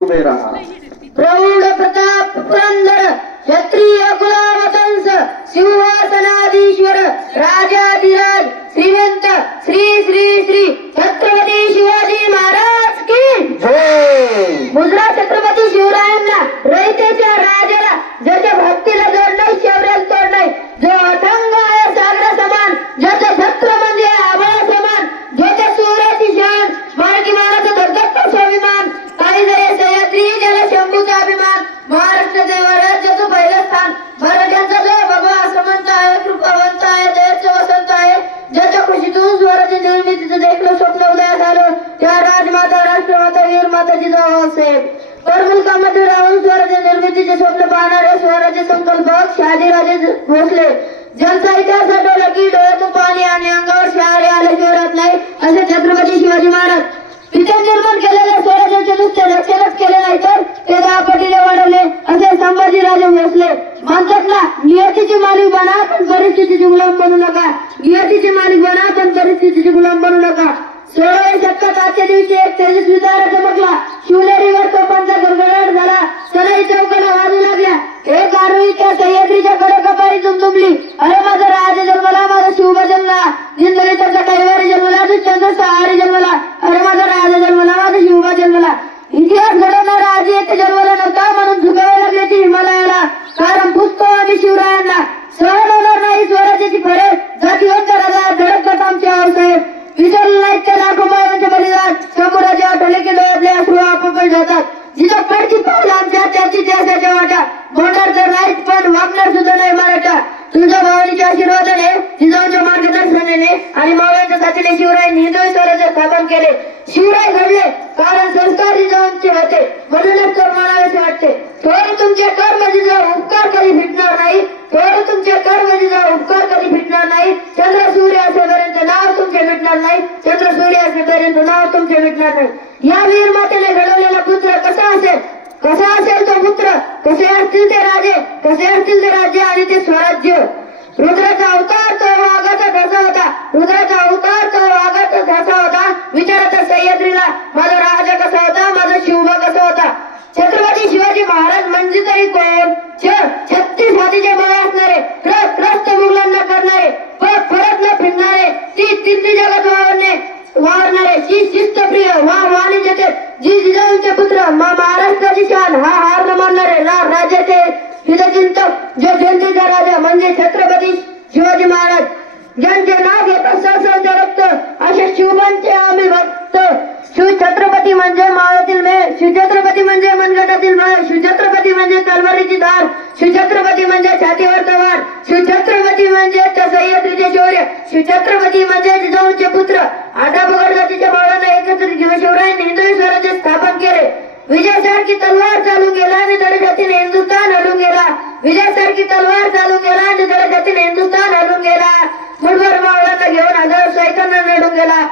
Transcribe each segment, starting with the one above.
उभे राहा। प्रौढ प्रताप पुरंदर क्षत्रिय कुलावतंस सिंहासनाधीश्वर राजाधिराज श्रीमंत श्री श्री श्री छत्रपती शिवाजी महाराज की जय। मुजरा छत्रपती शिवरायांना रयतेच्या राजाला ज्याच्या भक्तीला जोड नाही शौर्याला तोड नाही, जो अथंग आहे सागरा समान, ज्याचं छत्र म्हणजे आभाळ समान, ज्याच्या सूर्याची शान मार्गी मानाचा धगधगता स्वाभिमान, काही जरी सह्याद्री ज्याला शंभूचा अभिमान, महाराष्ट्र देवराज्याचं पहिलं स्थान, मराठ्यांचा जो भगवा समंत आहे, कृपावंत आहे, दयेचं वसंत आहे, ज्याच्या खुशीतून स्वराज्य निर्मितीचं देखलं स्वप्न उदयास आलं, त्या राजमाता राष्ट्रमाता वीर माता जिजाऊ साहेब परमुलकामध्ये राहून स्वराज्य निर्मितीचे स्वप्न पाहणारे स्वराज्य संकल्पक शहाजीराजे भोसले, ज्यांचा इतिहास आठवला की डोळ्यातून पाणी आणि अंगावर शहारे आल्याशिवाय राहत नाही असे छत्रपती शिवाजी महाराज. तिथे निर्माण केलेल्या स्वराज्याचे नुसते लक्षणच केले नाही तर ते 10 पटीने वाढवले असे संभाजीराजे भोसले म्हणतात ना, नियतीचे मालिक बना पण परिस्थितीचे गुलाम बनू नका. नियतीचे मालिक बना पण परिस्थितीचे गुलाम बनू नका. 16व्या शतकात आजच्या दिवशी एक तेजस्वी तारा चमकला, शिवनेरीवर तोफांचा गडगडाट झाला, सनई चौकाला वाजू लागल्या, एक आरोही त्या सह्याद्रीच्या कडकपारी दुमदुमली. अरे माझा राज जन्मला, माझा शिवबा जन्मला, जिंदगी त्याचा कैवारी जन्मला, दुष्टांचा सहारी जन्मला. अरे माझा राज जन्मला, माझा शिवबा जन्मला. इतिहास घडवणारा आजी येथे जन्मला नव्हता म्हणून झुकावे लागले ती हिमालयाला, कारण पुसतो आम्ही शिवरायांना. सहन होणार नाही स्वराज्याची फरेब, जातीवंत राजा धडकतात आमचे आऊसाहेब. विसरले नाहीत त्या लाखो मावांचे बलिदान, शंभूराजे आठवले की डोळ्यातले अश्रू आपोआप जातात. जिथं पडती पाऊल आमच्या त्याची त्याच्या वाटा, बोलणार तर नाहीत पण वागणार सुद्धा नाही मराठा. तुझ्या भावनेच्या आशीर्वादाने, जिजाऊच्या मार्गदर्शनाने आणि मावळ्यांच्या साथीने शिवरायांनी हिंदवी स्वराज्य स्थापन केले. शिवराय घडले कारण संस्कार जिजाऊंचे होते, म्हणूनच तर म्हणावेसे वाटते, थोडे तुमचे कर्म जिजाऊ उपकार कधी फिटणार नाही, थोडे तुमचे कर्म जिजाऊ उपकार कधी फिटणार नाही. चंद्र सूर्य असेपर्यंत नाव तुमचे मिटणार नाही, चंद्र सूर्य असेपर्यंत नाव तुमचे मिटणार नाही. या वीर मातेने घडवलेला पुत्र कसा असेल तो पुत्र, कसे असतील ते राजे, कसे असतील ते राज्य आणि ते स्वराज्य. रुद्राचा अवतार तो वाघाचा घसा होता, रुद्राचा अवतार तो वाघाचा घसा होता. विचाराचा सह्याद्रीला माझा राजा कसा होता, माझा शिवबा कसा होता. छत्रपती शिवाजी महाराज म्हणजे तरी कोण? 36 हातीचे बळ असणारे, त्रस्त मुघलांना करणारे, परत न फिरणारे, तिन्ही जगात वावरणारे, शिस्तप्रिय वाणिज्य जी जिजाऊंचे पुत्र, महाराष्ट्राची शान, हा हार न मानणारे राज्याचे हितचिंतक, जो जनतेचा राजा म्हणजे छत्रपती शिवाजी महाराज, ज्यांचे नाव घेतात सरसरते रक्त असे शिवबांचे आम्ही भक्त. शिवछत्रपती म्हणजे मावळातील मेळ, शिवछत्रपती म्हणजे मनगटातील बळ, शिवछत्रपती म्हणजे तलवारीची धार, शिवछत्रपती म्हणजे छातीवर तलवार, शिवछत्रपती म्हणजे त्या सह्याद्रीचे शौर्य, शिवछत्रपती म्हणजे जिजाऊंचे पुत्र. आटापगड जातीच्या मावळांना एकत्रित घेऊन शिवरायांनी हिंदवी स्वराज्य स्थापन केले. विजयासारखी तलवार चालून गेला आणि दडजातीने हिंदुस्थान हलून गेला, विजयासारखी तलवार चालून गेला आणि दडजातीने हिंदुस्थान हलून गेला. मुठभर मावळांना घेऊन हजार सैतांना लढून गेला,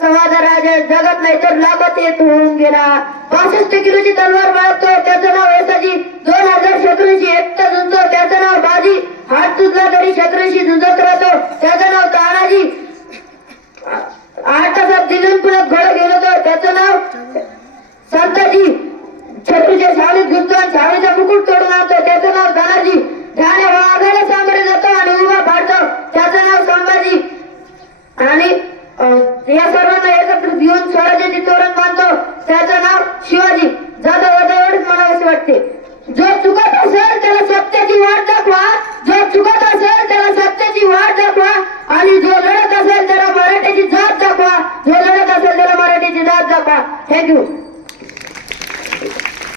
समाजा राजा जगात नाही तर लाभात येत होऊन गेला. 65 किलोची तलवार बाळगतो त्याचं नाव येसाजी, 2000 शत्रूंशी एकटा झुंजतो त्याचं नाव बाजी, हात तुटला तरी शत्रूंशी झुंजत राहतो त्याचं नाव तानाजी, 8 तासात दिलून पुन्हा घोडा घेऊन येतो त्याचं नाव संताजी, शत्रूच्या छावणीत घुसतो आणि छावणीचा मुकुट तोडून आणतो त्याचं नाव धनाजी, त्याने वाघाला सामोरे जातो आणि उभा पाडतो त्याचं नाव संभाजी. आणि या सर्वांना एकत्रित घेऊन स्वराज्याची तोरण बांधतो त्याचं नाव शिवाजी. जाता एवढेच म्हणावेसे वाटते, जो चुकत असेल त्याला सत्याची वाट दाखवा, जो चुकत असेल त्याला सत्याची वाट दाखवा, आणि जो लढत असेल त्याला मराठीची जात दाखवा, जो लढत असेल त्याला मराठीची जात दाखवा. थँक्यू.